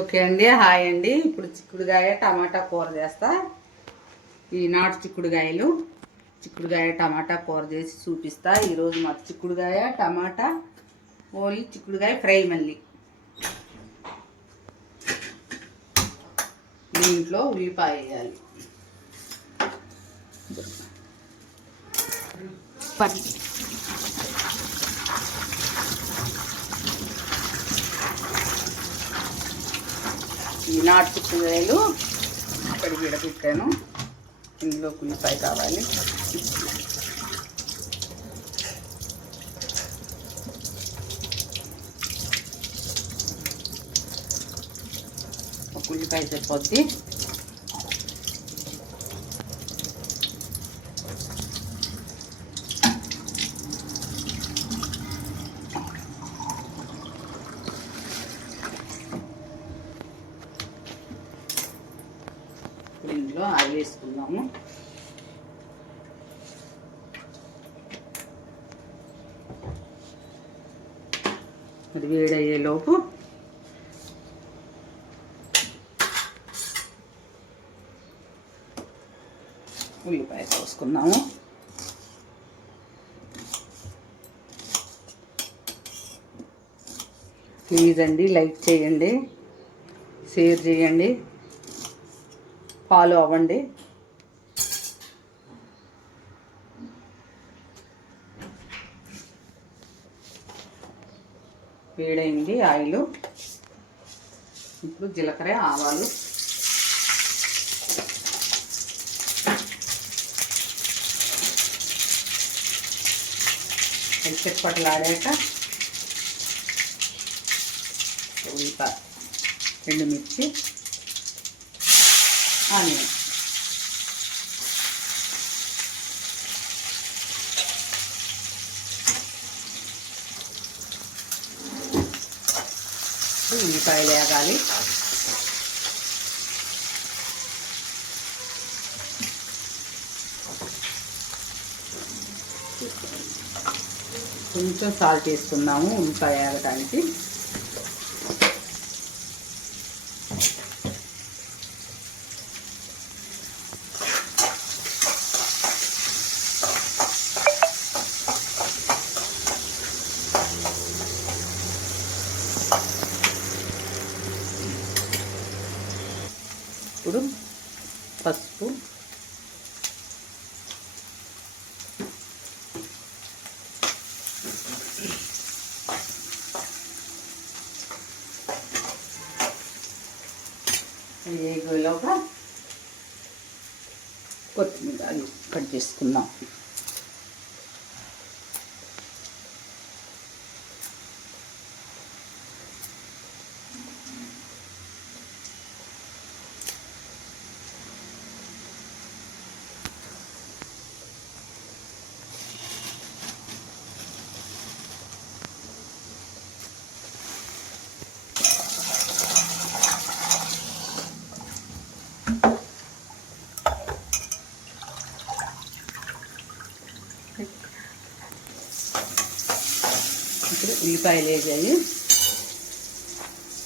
Okay అండి, hi అండి. ఇప్పుడు చిక్కుడుగాయ టమాటా కూర చేస్తా. ఈ నాటు చిక్కుడుగాయ టమాటా కూర చేసి చూపిస్తా. ఈరోజు మాకు చిక్కుడుగాయ టమాటా ఓన్లీ చిక్కుడుగాయ ఫ్రై. మళ్ళీ దీంట్లో ఉల్లిపాయ వేయాలి. ఈ నాటు చిక్కుడుగాయలు అక్కడికి విడపెట్టాను. ఇందులో ఉల్లిపాయ కావాలి. ఒక ఉల్లిపాయ సరిపోద్ది. ఇందులో ఆయిల్ వేసుకుందాము. అది వేడయ్యేలోపు ఉల్లిపాయ కోసుకుందాము. ప్లీజ్ అండి, లైక్ చేయండి, షేర్ చేయండి, ఫాలో అవ్వండి. వేడైంది ఆయిల్. ఇప్పుడు జీలకర్ర, ఆవాలు, చిట్పటలాడాక ఉల్లిపాయ, ఎండుమిర్చి, ఆనియన్, ఉల్లిపాయలు వేగాలి. కొంచెం సాల్ట్ వేసుకుందాము ఉల్లిపాయ వేగడానికి. ఇప్పుడు పసుపు, వేగేలోక కొత్తిమీర అది కట్ చేసుకుందాం. ఇప్పుడు ఉల్లిపాయలు వేసాయి,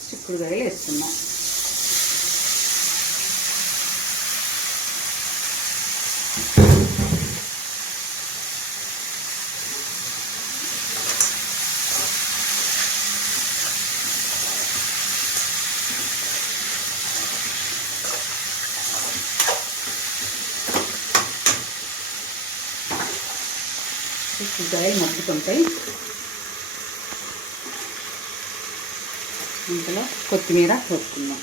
చిక్కుడుకాయలు వేసుకున్నాం. చిక్కుడుకాయలు మగ్గుతుంటాయి. ఇందులో కొత్తిమీర వేసుకుందాం.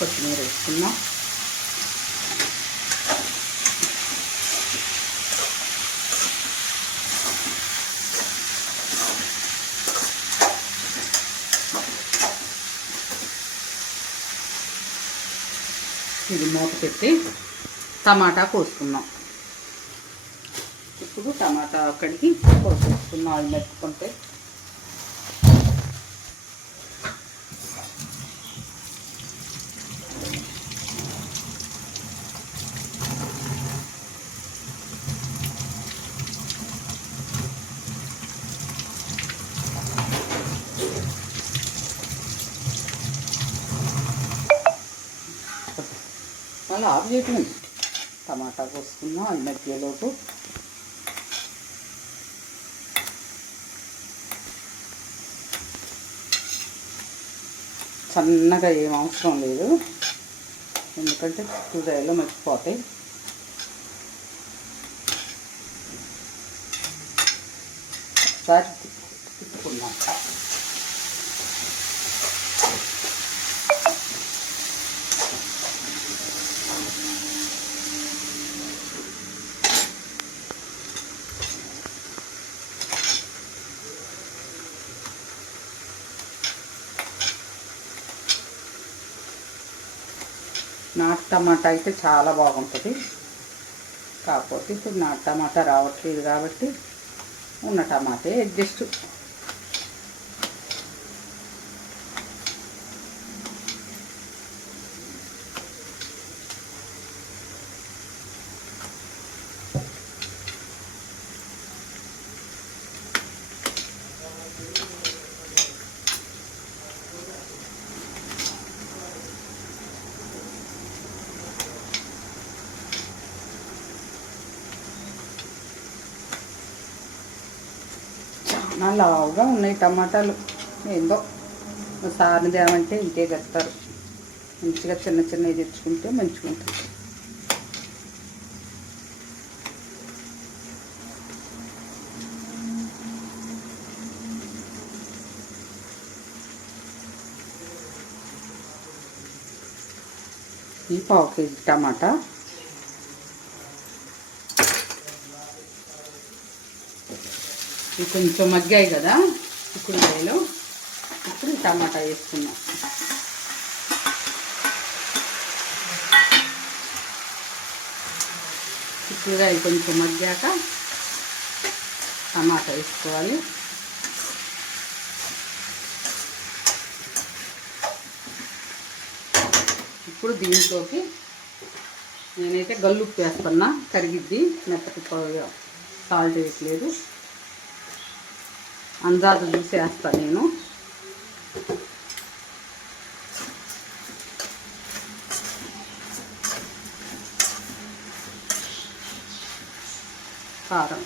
కొత్తిమీర వేసుకున్నాం. ఇది మూత పెట్టి టమాటా కోసుకున్నాం. ఇప్పుడు టమాటా అక్కడికి కోసేసుకున్నాం. అది మెత్తుకుంటే మళ్ళీ ఆఫ్ చేయటం. టమాటా కోసుకున్నాం. అది మధ్యలోపు సన్నగా ఏం అవసరం లేదు, ఎందుకంటే చిక్కుడుకాయలో మర్చిపోతాయి. ఒకసారి తిప్పుకున్నాం. నాటు టమాటా అయితే చాలా బాగుంటుంది. కాకపోతే ఇప్పుడు నాటు టమాటా రావట్లేదు కాబట్టి ఉన్న టమాటే అడ్జస్ట్. చాలా లావుగా ఉన్నాయి టమాటాలు. ఏందో సారిని తేమంటే ఇంకే తెస్తారు. మంచిగా చిన్న చిన్నవి తెచ్చుకుంటే మంచిగా ఉంటుంది. ఈ పావు కేజీ టమాటా ఇవి కొంచెం మగ్గాయి కదా చిక్కుడుకాయలు. ఇప్పుడు టమాటా వేసుకున్నాం. చిక్కుడుకాయలు కొంచెం మగ్గాక టమాటా వేసుకోవాలి. ఇప్పుడు దీంట్లోకి నేనైతే గల్లుప్పు వేస్తున్నా, కరిగిద్ది. మెత్తటి సాల్ట్ వేయట్లేదు, అందాజు చూసి వేస్తాను నేను. కారం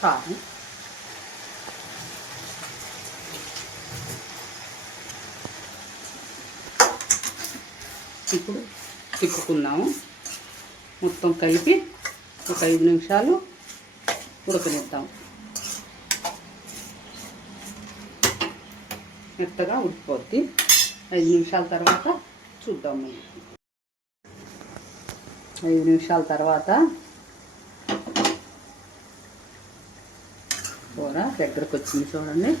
కారం ఇప్పుడు తిప్పుకున్నాము. మొత్తం కలిపి ఒక 5 నిమిషాలు ఉడకనిద్దాం. మెత్తగా ఉడికిపోద్ది. 5 నిమిషాల తర్వాత చూద్దాం. 5 నిమిషాల తర్వాత కూర దగ్గరకు వచ్చింది చూడండి.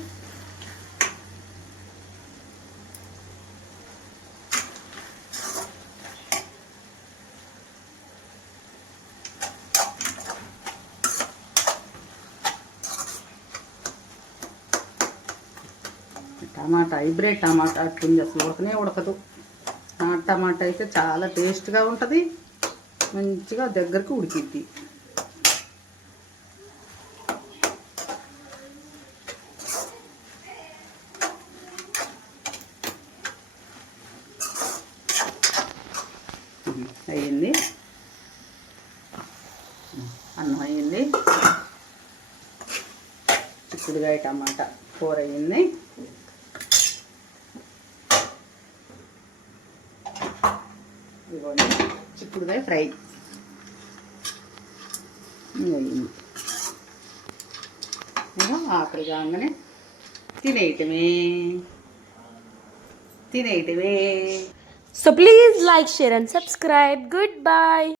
టమాటా హైబ్రిడ్ టమాటా అట్లుంది, అసలు ఉడకనే ఉడకదు. నాటు టమాటా అయితే చాలా టేస్ట్గా ఉంటుంది, మంచిగా దగ్గరకు ఉడికిద్ది. అయ్యింది, అన్నం అయ్యింది, చిక్కుడుకాయ టమాటా కూర అయ్యింది. ఇదిగోండి చిక్కుడుకాయ ఫ్రై అయ్యింది. ఆకలి కాగానే తినేయటమే. So please like, share and subscribe. Goodbye.